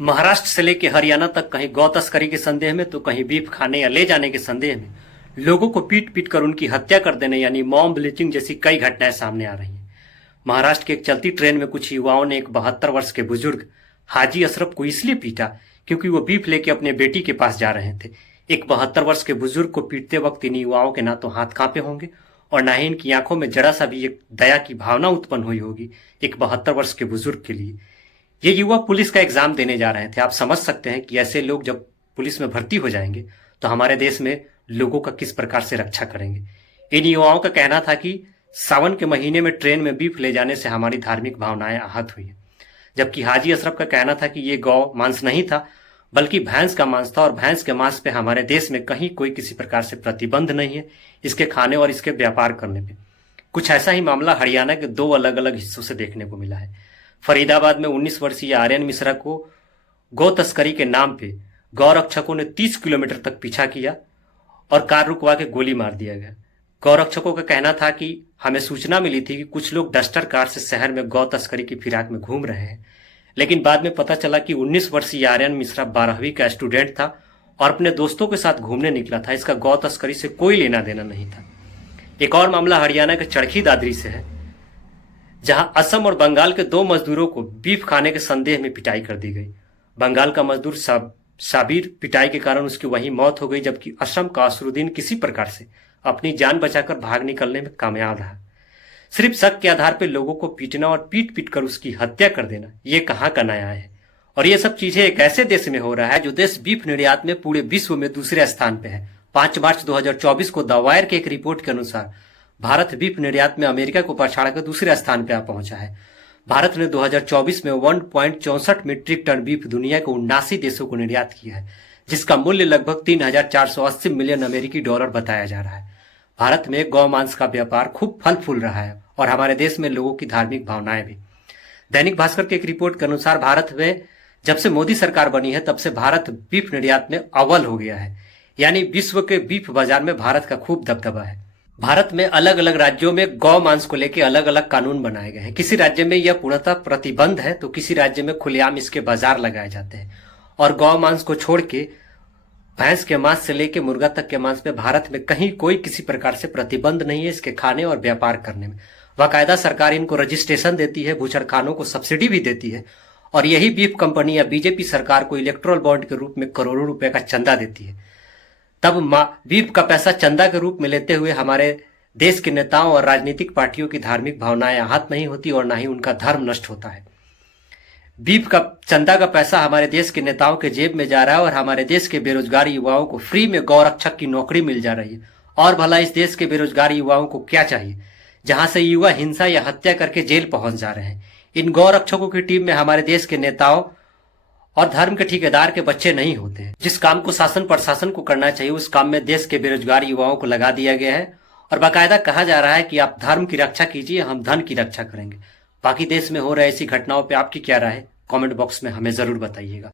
महाराष्ट्र से लेकर हरियाणा तक कहीं गौ तस्करी के संदेह में तो कहीं बीफ खाने या ले जाने के संदेह में लोगों को पीट पीट कर उनकी हत्या कर देने यानी मॉब लिंचिंग जैसी कई घटनाएं सामने आ रही हैं। महाराष्ट्र की एक चलती ट्रेन में कुछ युवाओं ने एक 72 वर्ष के बुजुर्ग हाजी अशरफ को इसलिए पीटा क्योंकि वो बीफ लेके अपने बेटी के पास जा रहे थे। एक 72 वर्ष के बुजुर्ग को पीटते वक्त इन युवाओं के ना तो हाथ कांपे होंगे और ना ही इनकी आंखों में जरा सा भी एक दया की भावना उत्पन्न हुई होगी एक 72 वर्ष के बुजुर्ग के लिए। ये युवा पुलिस का एग्जाम देने जा रहे थे। आप समझ सकते हैं कि ऐसे लोग जब पुलिस में भर्ती हो जाएंगे तो हमारे देश में लोगों का किस प्रकार से रक्षा करेंगे। इन युवाओं का कहना था कि सावन के महीने में ट्रेन में बीफ ले जाने से हमारी धार्मिक भावनाएं आहत हुई, जबकि हाजी अशरफ का कहना था कि ये गौ मांस नहीं था बल्कि भैंस का मांस था और भैंस के मांस पे हमारे देश में कहीं कोई किसी प्रकार से प्रतिबंध नहीं है इसके खाने और इसके व्यापार करने पे। कुछ ऐसा ही मामला हरियाणा के दो अलग अलग हिस्सों से देखने को मिला है। फरीदाबाद में 19 वर्षीय आर्यन मिश्रा को गौ तस्करी के नाम पे गौ रक्षकों ने 30 किलोमीटर तक पीछा किया और कार रुकवा के गोली मार दिया गया। गौ रक्षकों का कहना था कि हमें सूचना मिली थी कि कुछ लोग डस्टर कार से शहर में गौ तस्करी की फिराक में घूम रहे हैं, लेकिन बाद में पता चला कि 19 वर्षीय आर्यन मिश्रा 12वीं का स्टूडेंट था और अपने दोस्तों के साथ घूमने निकला था। इसका गौ तस्करी से कोई लेना देना नहीं था। एक और मामला हरियाणा के चरखी दादरी से है, जहां असम और बंगाल के दो मजदूरों को बीफ खाने के संदेह में पिटाई कर दी गई। बंगाल का मजदूर साबिर पिटाई के कारण उसकी वहीं मौत हो गई, जबकि असम का असरुद्दीन किसी प्रकार से अपनी जान बचाकर भाग निकलने में कामयाब रहा। सिर्फ शक के आधार पर लोगों को पीटना और पीट पीट कर उसकी हत्या कर देना, ये कहाँ का नया है। और ये सब चीजें एक ऐसे देश में हो रहा है जो देश बीफ निर्यात में पूरे विश्व में दूसरे स्थान पे है। 5 मार्च 2024 को द वायर के एक रिपोर्ट के अनुसार भारत बीफ निर्यात में अमेरिका को पछाड़कर दूसरे स्थान पर आ पहुंचा है। भारत ने 2024 में 1.64 मीट्रिक टन बीफ दुनिया के 79 देशों को निर्यात किया है, जिसका मूल्य लगभग 3,480 मिलियन अमेरिकी डॉलर बताया जा रहा है। भारत में गौ मांस का व्यापार खूब फल फूल रहा है और हमारे देश में लोगों की धार्मिक भावनाएं भी। दैनिक भास्कर के एक रिपोर्ट के अनुसार भारत में जब से मोदी सरकार बनी है तब से भारत बीफ निर्यात में अव्वल हो गया है, यानी विश्व के बीफ बाजार में भारत का खूब दबदबा है। भारत में अलग अलग राज्यों में गौ मांस को लेकर अलग अलग कानून बनाए गए हैं। किसी राज्य में यह पूर्णतः प्रतिबंध है तो किसी राज्य में खुलेआम इसके बाजार लगाए जाते हैं। और गौ मांस को छोड़ के भैंस के मांस से लेकर मुर्गा तक के मांस में भारत में कहीं कोई किसी प्रकार से प्रतिबंध नहीं है इसके खाने और व्यापार करने में। बाकायदा सरकार इनको रजिस्ट्रेशन देती है, बूचड़खानों को सब्सिडी भी देती है और यही बीफ कंपनी या बीजेपी सरकार को इलेक्ट्रोल बॉन्ड के रूप में करोड़ों रुपए का चंदा देती है। तब बीफ का पैसा चंदा के रूप में लेते हुए हमारे देश के नेताओं और राजनीतिक पार्टियों की धार्मिक भावनाएं आहत नहीं होती और ना ही उनका धर्म नष्ट होता है। बीफ का चंदा का पैसा हमारे देश के नेताओं के जेब में जा रहा है और हमारे देश के बेरोजगार युवाओं को फ्री में गौ रक्षक की नौकरी मिल जा रही है। और भला इस देश के बेरोजगार युवाओं को क्या चाहिए, जहां से युवा हिंसा या हत्या करके जेल पहुंच जा रहे हैं। इन गौ रक्षकों की टीम में हमारे देश के नेताओं और धर्म के ठेकेदार के बच्चे नहीं होते हैं। जिस काम को शासन प्रशासन को करना चाहिए उस काम में देश के बेरोजगार युवाओं को लगा दिया गया है और बाकायदा कहा जा रहा है कि आप धर्म की रक्षा कीजिए, हम धन की रक्षा करेंगे। बाकी देश में हो रहे ऐसी घटनाओं पे आपकी क्या राय है? कमेंट बॉक्स में हमें जरूर बताइएगा।